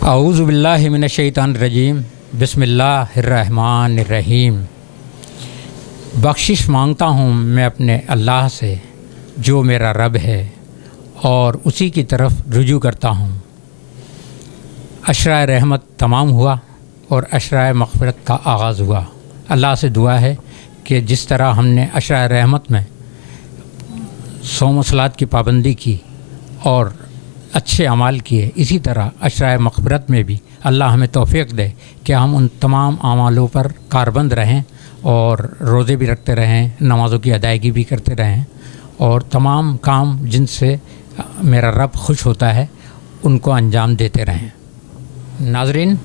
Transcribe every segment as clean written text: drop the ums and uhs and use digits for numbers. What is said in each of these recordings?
औज़ु बिल्लाहि मिनश्शैतानिर्रजीम बिस्मिल्लाहिर्रहमानिर्रहीम। बख्शिश मांगता हूँ मैं अपने अल्लाह से जो मेरा रब है और उसी की तरफ रुजू करता हूँ। अशरा रहमत तमाम हुआ और अशरा मग़फ़िरत का आगाज़ हुआ। अल्लाह से दुआ है कि जिस तरह हमने अशरा रहमत में सौम सलात की पाबंदी की और अच्छे अमाल किए, इसी तरह अशरा मग़फ़िरत में भी अल्लाह हमें तौफ़ीक़ दे कि हम उन तमाम अमालों पर कारबंद रहें और रोज़े भी रखते रहें, नमाज़ों की अदायगी भी करते रहें और तमाम काम जिनसे मेरा रब खुश होता है उनको अंजाम देते रहें। नाज़रीन,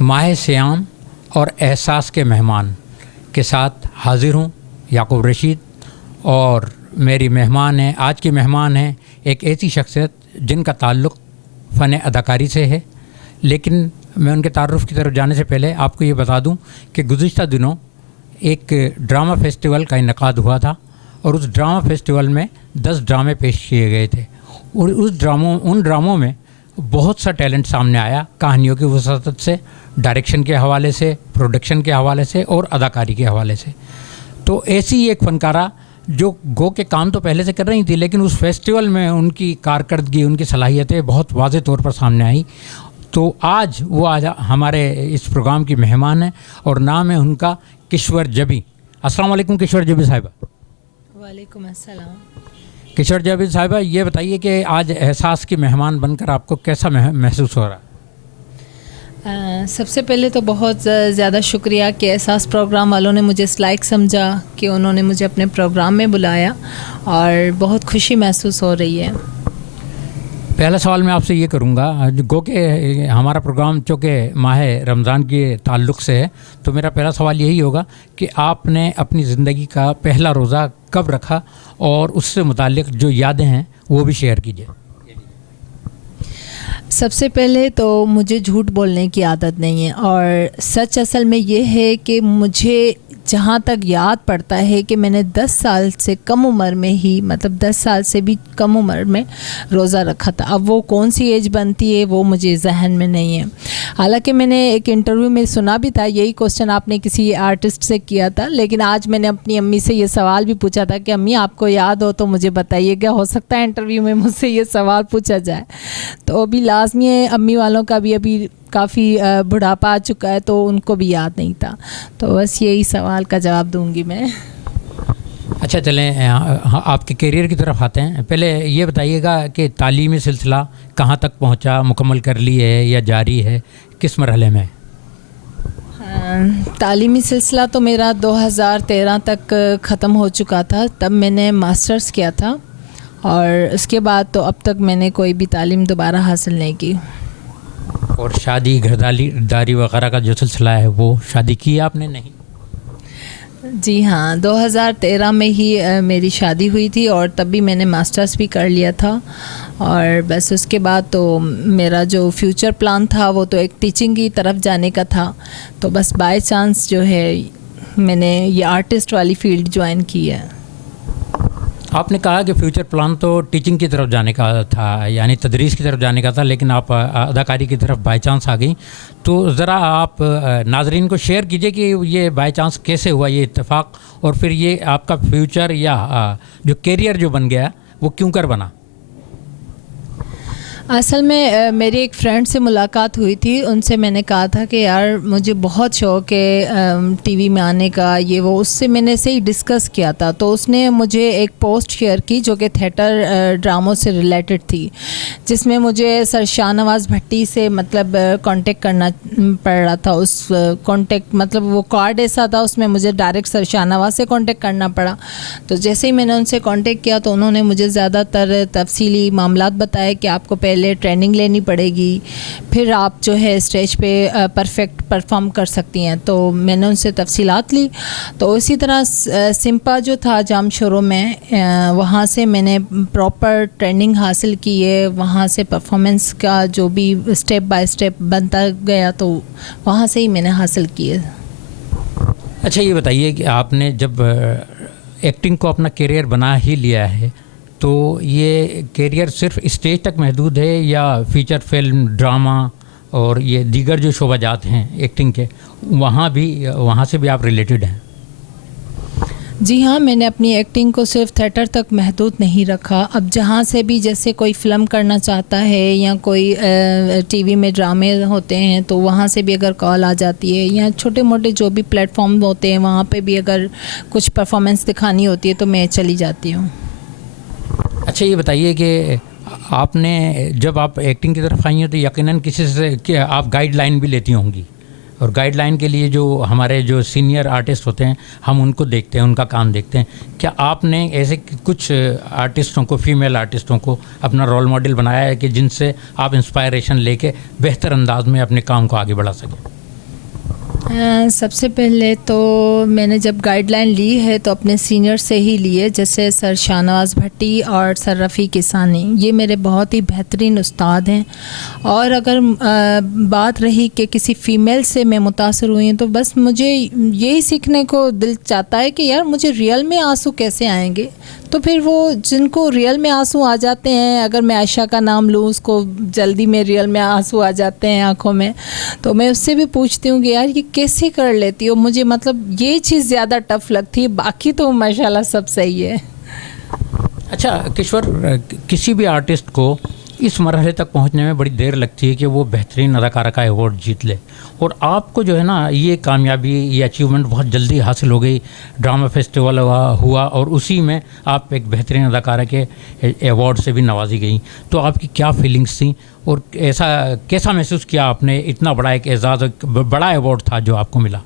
माह सियाम और एहसास के मेहमान के साथ हाज़िर हूँ याकूब रशीद, और मेरी मेहमान है, आज की मेहमान है एक ऐसी शख्सियत जिनका ताल्लुक़ फ़न अदाकारी से है। लेकिन मैं उनके तारुफ़ की तरफ जाने से पहले आपको ये बता दूं कि गुज़िश्ता दिनों एक ड्रामा फेस्टिवल का इनेकाद हुआ था और उस ड्रामा फेस्टिवल में 10 ड्रामे पेश किए गए थे और उन ड्रामों में बहुत सा टैलेंट सामने आया, कहानियों की वसातत से, डायरेक्शन के हवाले से, प्रोडक्शन के हवाले से और अदाकारी के हवाले से। तो ऐसी एक फ़नकारा जो गो के काम तो पहले से कर रही थी, लेकिन उस फेस्टिवल में उनकी कारकर्दगी, उनकी सलाहियतें बहुत वाज़े तौर पर सामने आई। तो आज हमारे इस प्रोग्राम की मेहमान है और नाम है उनका किश्वर जबी। अस्सलाम वालेकुम किश्वर जबी साहिबा। वालेकुम अस्सलाम। किश्वर जबी साहिबा, ये बताइए कि आज एहसास की मेहमान बनकर आपको कैसा महसूस हो रहा है? सबसे पहले तो बहुत ज़्यादा शुक्रिया कि एहसास प्रोग्राम वालों ने मुझे इस लायक समझा कि उन्होंने मुझे अपने प्रोग्राम में बुलाया और बहुत खुशी महसूस हो रही है। पहला सवाल मैं आपसे ये करूँगा, गो के हमारा प्रोग्राम चूँकि माह रमज़ान के ताल्लुक़ से है, तो मेरा पहला सवाल यही होगा कि आपने अपनी ज़िंदगी का पहला रोज़ा कब रखा और उससे मुताल्लिक़ जो यादें हैं वो भी शेयर कीजिए। सबसे पहले तो मुझे झूठ बोलने की आदत नहीं है और सच असल में ये है कि मुझे जहाँ तक याद पड़ता है कि मैंने 10 साल से कम उम्र में ही, मतलब 10 साल से भी कम उम्र में रोज़ा रखा था। अब वो कौन सी एज बनती है वो मुझे जहन में नहीं है। हालांकि मैंने एक इंटरव्यू में सुना भी था, यही क्वेश्चन आपने किसी आर्टिस्ट से किया था, लेकिन आज मैंने अपनी अम्मी से ये सवाल भी पूछा था कि अम्मी आपको याद हो तो मुझे बताइएगा, हो सकता है इंटरव्यू में मुझसे ये सवाल पूछा जाए। तो अभी लाजमी है, अम्मी वालों का भी अभी काफ़ी बुढ़ापा आ चुका है तो उनको भी याद नहीं था। तो बस यही सवाल का जवाब दूंगी मैं। अच्छा, चलें आपके करियर की तरफ आते हैं। पहले ये बताइएगा कि तालीमी सिलसिला कहाँ तक पहुँचा, मुकम्मल कर ली है या जारी है, किस मरहले में? तालीमी सिलसिला तो मेरा 2013 तक ख़त्म हो चुका था, तब मैंने मास्टर्स किया था और उसके बाद तो अब तक मैंने कोई भी तालीम दोबारा हासिल नहीं की। और शादी, घरदारी वगैरह का जो सिलसिला है वो शादी की आपने? नहीं। जी हाँ, 2013 में ही मेरी शादी हुई थी और तब भी मैंने मास्टर्स भी कर लिया था और बस उसके बाद तो मेरा जो फ्यूचर प्लान था वो तो एक टीचिंग की तरफ जाने का था। तो बस बाय चांस जो है मैंने ये आर्टिस्ट वाली फील्ड ज्वाइन की है। आपने कहा कि फ्यूचर प्लान तो टीचिंग की तरफ जाने का था, यानी तदरीस की तरफ जाने का था, लेकिन आप अदाकारी की तरफ बाय चांस आ गई। तो ज़रा आप नाजरीन को शेयर कीजिए कि ये बाय चांस कैसे हुआ ये इत्तेफाक, और फिर ये आपका फ्यूचर या जो करियर जो बन गया वो क्यों कर बना? असल में मेरी एक फ्रेंड से मुलाकात हुई थी, उनसे मैंने कहा था कि यार मुझे बहुत शौक़ है टीवी में आने का, ये वो, उससे मैंने से ही डिस्कस किया था। तो उसने मुझे एक पोस्ट शेयर की जो कि थिएटर ड्रामों से रिलेटेड थी, जिसमें मुझे सर शाहनवाज़ भट्टी से मतलब कांटेक्ट करना पड़ रहा था। उस कांटेक्ट मतलब वो कार्ड ऐसा था, उसमें मुझे डायरेक्ट सर शाहनवाज़ से कांटेक्ट करना पड़ा। तो जैसे ही मैंने उनसे कांटेक्ट किया तो उन्होंने मुझे ज़्यादातर तफसीली मामलात बताए कि आपको पहले ट्रेनिंग लेनी पड़ेगी, फिर आप जो है स्टेज पे परफेक्ट परफॉर्म कर सकती हैं। तो मैंने उनसे तफसीलात ली। तो उसी तरह सिम्पा जो था जामशोरों में, वहाँ से मैंने प्रॉपर ट्रेनिंग हासिल की है। वहाँ से परफॉर्मेंस का जो भी स्टेप बाय स्टेप बनता गया तो वहाँ से ही मैंने हासिल की है। अच्छा, ये बताइए कि आपने जब एक्टिंग को अपना करियर बना ही लिया है तो ये करियर सिर्फ स्टेज तक महदूद है या फीचर फिल्म, ड्रामा और ये दीगर जो शोबाजात हैं एक्टिंग के, वहाँ से भी आप रिलेटेड हैं? जी हाँ, मैंने अपनी एक्टिंग को सिर्फ थिएटर तक महदूद नहीं रखा। अब जहाँ से भी, जैसे कोई फ़िल्म करना चाहता है या कोई टीवी में ड्रामे होते हैं तो वहाँ से भी अगर कॉल आ जाती है, या छोटे मोटे जो भी प्लेटफॉर्म होते हैं वहाँ पे भी अगर कुछ परफॉर्मेंस दिखानी होती है तो मैं चली जाती हूँ। अच्छा, ये बताइए कि आपने जब आप एक्टिंग की तरफ आई हैं तो यकीनन किसी से कि आप गाइडलाइन भी लेती होंगी, और गाइडलाइन के लिए जो हमारे जो सीनियर आर्टिस्ट होते हैं हम उनको देखते हैं, उनका काम देखते हैं। क्या आपने ऐसे कुछ आर्टिस्टों को, फीमेल आर्टिस्टों को अपना रोल मॉडल बनाया है कि जिनसे आप इंस्पायरेशन लेके बेहतर अंदाज में अपने काम को आगे बढ़ा सकें? सबसे पहले तो मैंने जब गाइडलाइन ली है तो अपने सीनियर से ही लिए, जैसे सर शाहनवाज़ भट्टी और सर रफ़ी किसानी, ये मेरे बहुत ही बेहतरीन उस्ताद हैं। और अगर बात रही कि किसी फ़ीमेल से मैं मुतासर हुई हूँ तो बस मुझे यही सीखने को दिल चाहता है कि यार मुझे रियल में आंसू कैसे आएंगे। तो फिर वो जिनको रियल में आंसू आ जाते हैं, अगर मैं आयशा का नाम लूँ, उसको जल्दी में रियल में आंसू आ जाते हैं आँखों में, तो मैं उससे भी पूछती हूँ कि यार ये कैसे कर लेती हो। मुझे मतलब ये चीज़ ज़्यादा टफ लगती है, बाकी तो माशाल्लाह सब सही है। अच्छा किश्वर, किसी भी आर्टिस्ट को इस मरहले तक पहुंचने में बड़ी देर लगती है कि वो बेहतरीन अदाकारा का अवार्ड जीत ले, और आपको जो है ना ये कामयाबी, ये अचीवमेंट बहुत जल्दी हासिल हो गई। ड्रामा फेस्टिवल हुआ और उसी में आप एक बेहतरीन अदाकारा के अवार्ड से भी नवाजी गई। तो आपकी क्या फीलिंग्स थी और ऐसा कैसा महसूस किया आपने? इतना बड़ा एक एजाज़, बड़ा अवार्ड था जो आपको मिला।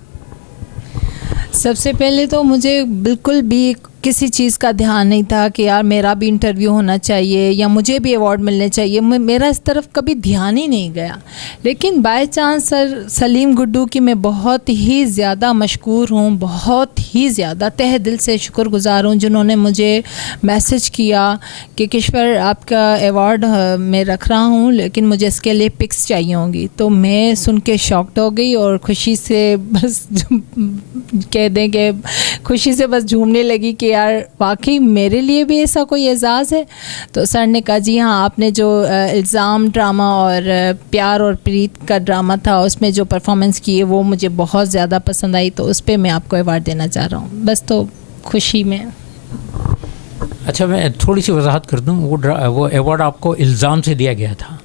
सबसे पहले तो मुझे बिल्कुल भी किसी चीज़ का ध्यान नहीं था कि यार मेरा भी इंटरव्यू होना चाहिए या मुझे भी अवार्ड मिलने चाहिए, मेरा इस तरफ कभी ध्यान ही नहीं गया। लेकिन by chance sir Salim Guddu की मैं बहुत ही ज़्यादा मशकूर हूँ, बहुत ही ज़्यादा तहे दिल से शुक्रगुज़ार हूँ, जिन्होंने मुझे मैसेज किया कि किश्वर आपका अवार्ड मैं रख रहा हूँ लेकिन मुझे इसके लिए पिक्स चाहिए होंगी। तो मैं सुन के शॉक्ड हो गई और खुशी से बस कह दें कि खुशी से बस झूमने लगी कि यार वाकई मेरे लिए भी ऐसा कोई एजाज़ है। तो सर ने कहा जी हाँ, आपने जो इल्ज़ाम ड्रामा और प्यार और प्रीत का ड्रामा था उसमें जो परफॉर्मेंस की है वो मुझे बहुत ज़्यादा पसंद आई, तो उस पर मैं आपको अवार्ड देना चाह रहा हूँ। बस तो खुशी में। अच्छा, मैं थोड़ी सी वजाहत कर दूँ, वो अवार्ड आपको इल्ज़ाम से दिया गया था,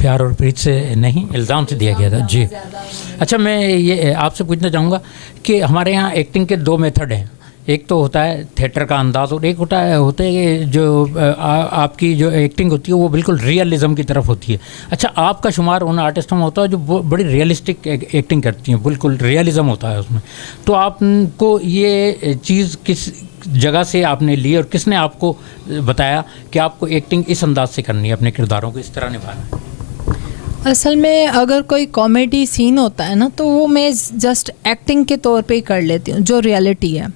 प्यार और प्रीत से नहीं, इल्ज़ाम से दिया गया था जी। अच्छा, मैं ये आपसे पूछना चाहूँगा कि हमारे यहाँ एक्टिंग के दो मेथड हैं, एक तो होता है थिएटर का अंदाज़ और एक होता है जो आपकी जो एक्टिंग होती है वो बिल्कुल रियलिज़म की तरफ होती है। अच्छा, आपका शुमार उन आर्टिस्टों में होता है जो बड़ी रियलिस्टिक एक्टिंग करती हैं, बिल्कुल रियलिज़म होता है उसमें। तो आपको ये चीज़ किस जगह से आपने ली और किसने आपको बताया कि आपको एक्टिंग इस अंदाज से करनी है, अपने किरदारों को इस तरह निभाना है? असल में अगर कोई कॉमेडी सीन होता है ना तो वो मैं जस्ट एक्टिंग के तौर पे ही कर लेती हूँ, जो रियलिटी है।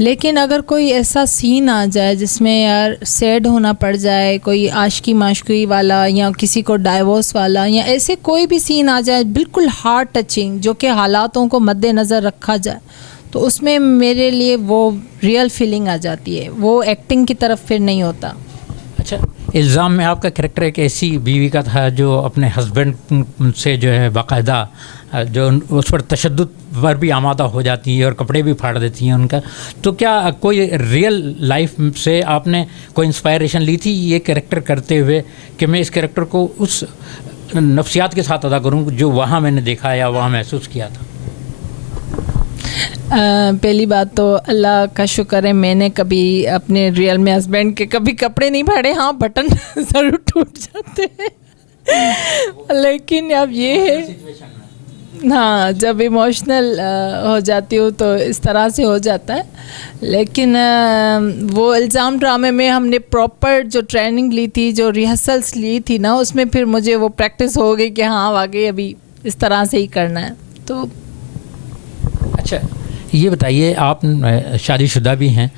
लेकिन अगर कोई ऐसा सीन आ जाए जिसमें यार सैड होना पड़ जाए, कोई आशिकी माशकी वाला या किसी को डाइवोर्स वाला, या ऐसे कोई भी सीन आ जाए बिल्कुल हार्ट टचिंग, जो कि हालातों को मद्देनज़र रखा जाए, तो उसमें मेरे लिए वो रियल फीलिंग आ जाती है, वो एक्टिंग की तरफ फिर नहीं होता। अच्छा, इल्ज़ाम में आपका कैरेक्टर एक ऐसी बीवी का था जो अपने हस्बैंड से जो है बाकायदा जो उस पर तशद्दुद पर भी आमादा हो जाती है और कपड़े भी फाड़ देती हैं उनका। तो क्या कोई रियल लाइफ से आपने कोई इंस्पायरेशन ली थी ये कैरेक्टर करते हुए कि मैं इस कैरेक्टर को उस नफ्सियात के साथ अदा करूं जो वहाँ मैंने देखा या वहाँ महसूस किया था? पहली बात तो अल्लाह का शुक्र है मैंने कभी अपने रियल में हस्बैंड के कभी कपड़े नहीं फाड़े। हाँ, बटन ज़रूर टूट जाते हैं लेकिन अब ये है, हाँ, जब इमोशनल हो जाती हूँ तो इस तरह से हो जाता है। लेकिन वो इल्ज़ाम ड्रामे में हमने प्रॉपर जो ट्रेनिंग ली थी, जो रिहर्सल्स ली थी ना, उसमें फिर मुझे वो प्रैक्टिस हो गई कि हाँ वाकई अभी इस तरह से ही करना है। तो अच्छा, ये बताइए, आप शादीशुदा भी हैं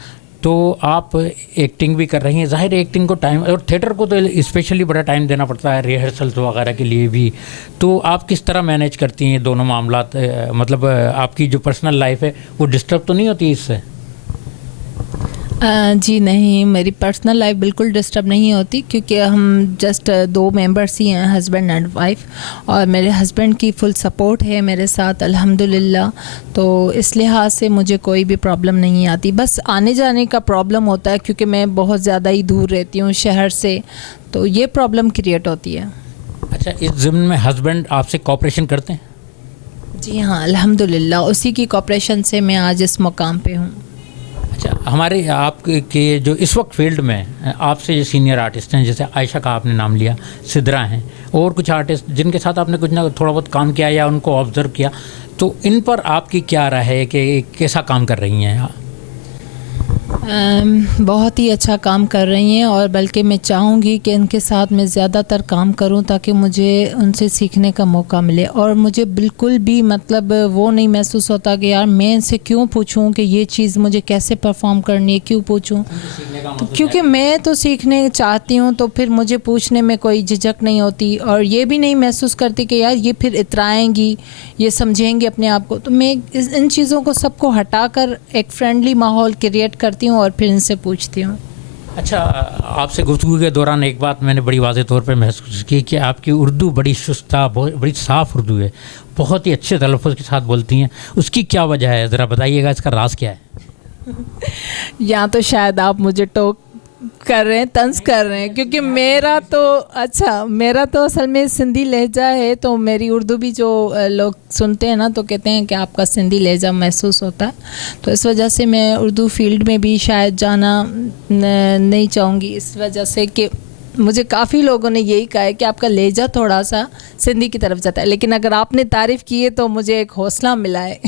तो आप एक्टिंग भी कर रही हैं। ज़ाहिर है एक्टिंग को टाइम और थिएटर को तो स्पेशली बड़ा टाइम देना पड़ता है रिहर्सल्स वगैरह के लिए भी। तो आप किस तरह मैनेज करती हैं दोनों मामलात? मतलब आपकी जो पर्सनल लाइफ है वो डिस्टर्ब तो नहीं होती इससे? जी नहीं, मेरी पर्सनल लाइफ बिल्कुल डिस्टर्ब नहीं होती क्योंकि हम जस्ट 2 मेंबर्स ही हैं, हस्बैंड एंड वाइफ, और मेरे हस्बैंड की फुल सपोर्ट है मेरे साथ अल्हम्दुलिल्लाह। तो इस लिहाज से मुझे कोई भी प्रॉब्लम नहीं आती। बस आने जाने का प्रॉब्लम होता है क्योंकि मैं बहुत ज़्यादा ही दूर रहती हूँ शहर से, तो ये प्रॉब्लम क्रिएट होती है। अच्छा, इस ज़िम्न में हस्बैंड आपसे कोऑपरेशन करते हैं? जी हाँ, अल्हम्दुलिल्लाह उसी की कोऑपरेशन से मैं आज इस मुकाम पे हूँ। अच्छा, हमारे आपके जो इस वक्त फील्ड में आपसे जो सीनियर आर्टिस्ट हैं, जैसे आयशा का आपने नाम लिया, सिद्रा हैं, और कुछ आर्टिस्ट जिनके साथ आपने कुछ ना थोड़ा बहुत काम किया या उनको ऑब्ज़र्व किया, तो इन पर आपकी क्या राय है कि कैसा काम कर रही हैं? बहुत ही अच्छा काम कर रही हैं, और बल्कि मैं चाहूँगी कि इनके साथ मैं ज़्यादातर काम करूँ ताकि मुझे उनसे सीखने का मौका मिले। और मुझे बिल्कुल भी मतलब वो नहीं महसूस होता कि यार मैं इनसे क्यों पूछूं कि ये चीज़ मुझे कैसे परफॉर्म करनी है, क्यों पूछूं, तो क्योंकि मैं तो सीखने चाहती हूँ, तो फिर मुझे पूछने में कोई झिझक नहीं होती, और ये भी नहीं महसूस करती कि यार ये फिर इतराएंगी, ये समझेंगे अपने आप को। तो मैं इन चीज़ों को सबको हटाकर एक फ्रेंडली माहौल क्रिएट करती हूँ और फिर इनसे पूछती हूँ। अच्छा, आपसे गुफ्तगू के दौरान एक बात मैंने बड़ी वाज़ेह तौर पे महसूस की कि आपकी उर्दू बड़ी शुस्ता, बड़ी साफ़ उर्दू है, बहुत ही अच्छे तलफ़्फ़ुज़ के साथ बोलती हैं। उसकी क्या वजह है, ज़रा बताइएगा, इसका राज क्या है? या तो शायद आप मुझे टोक कर रहे हैं, तंज कर रहे हैं, क्योंकि मेरा तो असल में सिंधी लहजा है, तो मेरी उर्दू भी जो लोग सुनते हैं ना तो कहते हैं कि आपका सिंधी लहजा महसूस होता है। तो इस वजह से मैं उर्दू फील्ड में भी शायद जाना नहीं चाहूँगी, इस वजह से कि मुझे काफ़ी लोगों ने यही कहा है कि आपका लहजा थोड़ा सा सिंधी की तरफ जाता है, लेकिन अगर आपने तारीफ़ की है तो मुझे एक हौसला मिला है।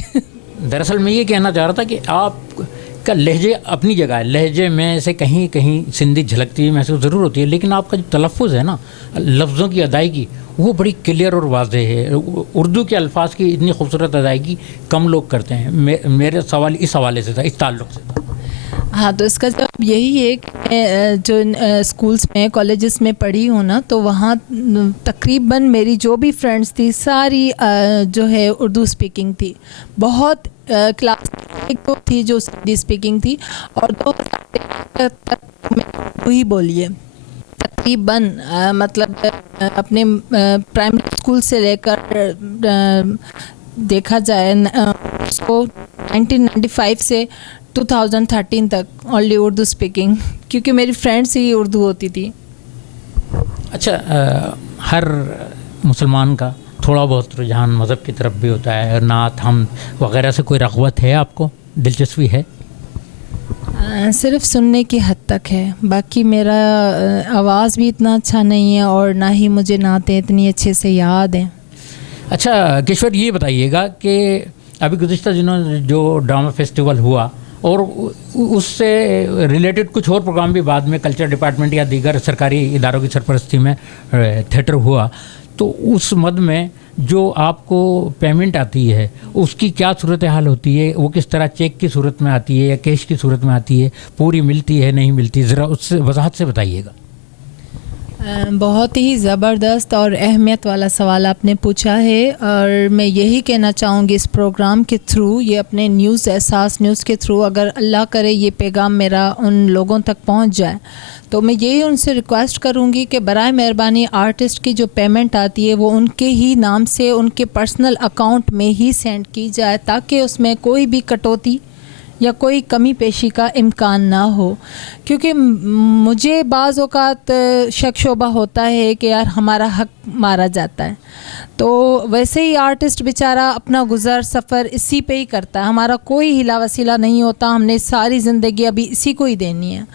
दरअसल मैं ये कहना चाह रहा था कि आपका लहजे अपनी जगह है, लहजे में से कहीं कहीं सिंधी झलकती है, महसूस ज़रूर होती है, लेकिन आपका जो तलफ़्फ़ुज़ है ना, लफ्ज़ों की अदायगी, वो बड़ी क्लियर और वाज़ेह है। उर्दू के अल्फाज की इतनी खूबसूरत अदायगी कम लोग करते हैं। मेरा सवाल इस हवाले से था, इस ताल्लुक़ से था। हाँ, तो इसका जवाब यही है कि मैं जो स्कूल्स में, कॉलेजेस में पढ़ी हूँ ना, तो वहाँ तकरीबन मेरी जो भी फ्रेंड्स थी सारी जो है उर्दू स्पीकिंग थी। बहुत क्लास एक तो थी जो हिंदी स्पीकिंग थी, और 2013 तक मैं उर्दू ही बोली है तकरीबन। मतलब अपने प्राइमरी स्कूल से लेकर देखा जाए उसको 1995 से 2013 तक ओनली उर्दू स्पीकिंग, क्योंकि मेरी फ्रेंड्स ही उर्दू होती थी। अच्छा, हर मुसलमान का थोड़ा बहुत रुझान मज़हब की तरफ भी होता है, नात हम वगैरह से कोई रग़बत है, आपको दिलचस्पी है? सिर्फ सुनने की हद तक है, बाकी मेरा आवाज़ भी इतना अच्छा नहीं है और ना ही मुझे नातें इतनी अच्छे से याद हैं। अच्छा किश्वर, ये बताइएगा कि अभी गुज़िश्ता दिनों जो ड्रामा फेस्टिवल हुआ और उससे रिलेटेड कुछ और प्रोग्राम भी बाद में कल्चर डिपार्टमेंट या दीगर सरकारी इदारों की सरपरस्ती में थिएटर हुआ, तो उस मद में जो आपको पेमेंट आती है उसकी क्या सूरत हाल होती है? वो किस तरह चेक की सूरत में आती है या कैश की सूरत में आती है? पूरी मिलती है, नहीं मिलती? ज़रा उससे वजाहत से बताइएगा। बहुत ही ज़बरदस्त और अहमियत वाला सवाल आपने पूछा है, और मैं यही कहना चाहूँगी इस प्रोग्राम के थ्रू, ये अपने न्यूज़ एहसास न्यूज़ के थ्रू, अगर अल्लाह करे ये पैगाम मेरा उन लोगों तक पहुँच जाए, तो मैं यही उनसे रिक्वेस्ट करूँगी कि बराए मेहरबानी आर्टिस्ट की जो पेमेंट आती है वो उनके ही नाम से उनके पर्सनल अकाउंट में ही सेंड की जाए, ताकि उसमें कोई भी कटौती या कोई कमी पेशी का इम्कान ना हो। क्योंकि मुझे बाज़ औक़ात शक शोबा होता है कि यार हमारा हक मारा जाता है, तो वैसे ही आर्टिस्ट बेचारा अपना गुज़र सफ़र इसी पे ही करता है, हमारा कोई हिला वसीला नहीं होता, हमने सारी ज़िंदगी अभी इसी को ही देनी है।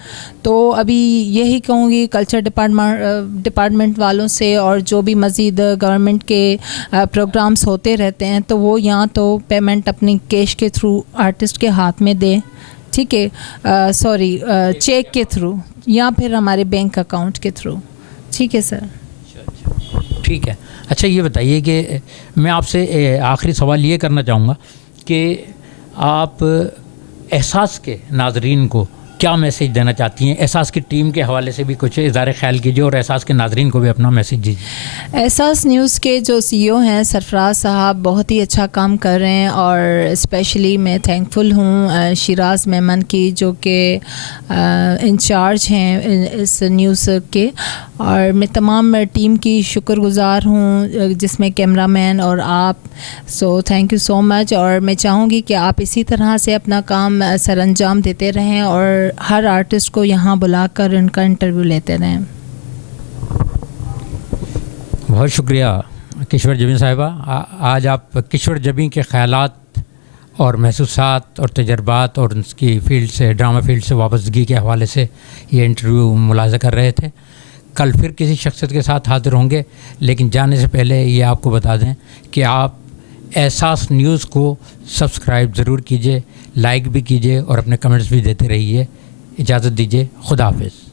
तो अभी यही कहूँगी कल्चर डिपार्टमेंट वालों से, और जो भी मज़ीद गवर्नमेंट के प्रोग्राम्स होते रहते हैं, तो वो यहाँ तो पेमेंट अपनी कैश के थ्रू आर्टिस्ट के हाथ में दें, ठीक है, चेक के थ्रू या फिर हमारे बैंक अकाउंट के थ्रू। ठीक है सर। ठीक है। अच्छा ये बताइए कि मैं आपसे आखिरी सवाल ये करना चाहूँगा कि आप एहसास के नाजरीन को क्या मैसेज देना चाहती हैं? एहसास की टीम के हवाले से भी कुछ इज़हार ख्याल कीजिए और एहसास के नाजरीन को भी अपना मैसेज दीजिए। एहसास न्यूज़ के जो CEO हैं सरफराज साहब बहुत ही अच्छा काम कर रहे हैं और स्पेशली मैं थैंकफुल हूँ शिराज मेमन की जो कि इंचार्ज हैं इस न्यूज़ के, और मैं तमाम टीम की शुक्रगुज़ार हूँ जिसमें कैमरामैन और आप। So thank you so much, और मैं चाहूँगी कि आप इसी तरह से अपना काम सर अंजाम देते रहें और हर आर्टिस्ट को यहाँ बुलाकर उनका इंटरव्यू लेते रहें। बहुत शुक्रिया किश्वर जबीं साहिबा। आज आप किश्वर जबीं के ख़यालात और महसूसात और तजर्बात और उसकी फ़ील्ड से, ड्रामा फील्ड से वाबस्तगी के हवाले से ये इंटरव्यू मुलाज़ा कर रहे थे। कल फिर किसी शख्सियत के साथ हाज़िर होंगे, लेकिन जाने से पहले ये आपको बता दें कि आप एहसास न्यूज़ को सब्सक्राइब ज़रूर कीजिए, लाइक भी कीजिए और अपने कमेंट्स भी देते रहिए। इजाज़त दीजिए, खुदा हाफ़िज़।